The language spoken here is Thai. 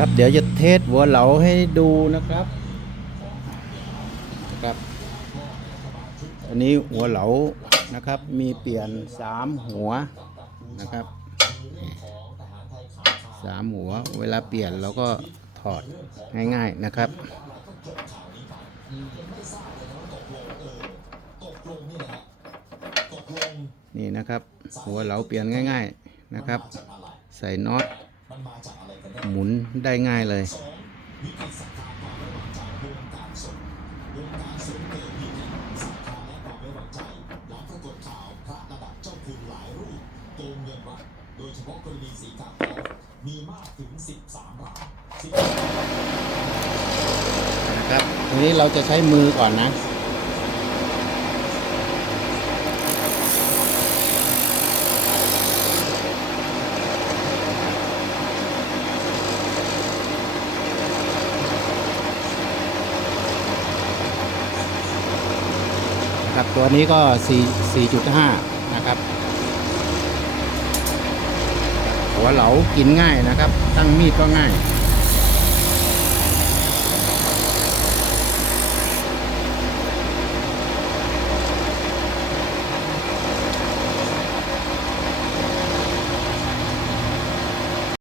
ครับเดี๋ยวจะเทสหัวเหลาให้ดูนะครับครับอันนี้หัวเหลานะครับ มีเปลี่ยนสามหัวนะครับสามหัวเวลาเปลี่ยนเราก็ถอดง่ายๆนะครับนี่นะครับ หัวเหลาเปลี่ยนง่าย ๆนะครับ ใส่น็อต หมุนได้ง่ายเลยนะครับทีนี้เราจะใช้มือก่อนนะ นะครับ ตัวนี้ก็ 4 4.5 นะครับ หัวเหลากินง่ายนะครับ ตั้งมีดก็ง่าย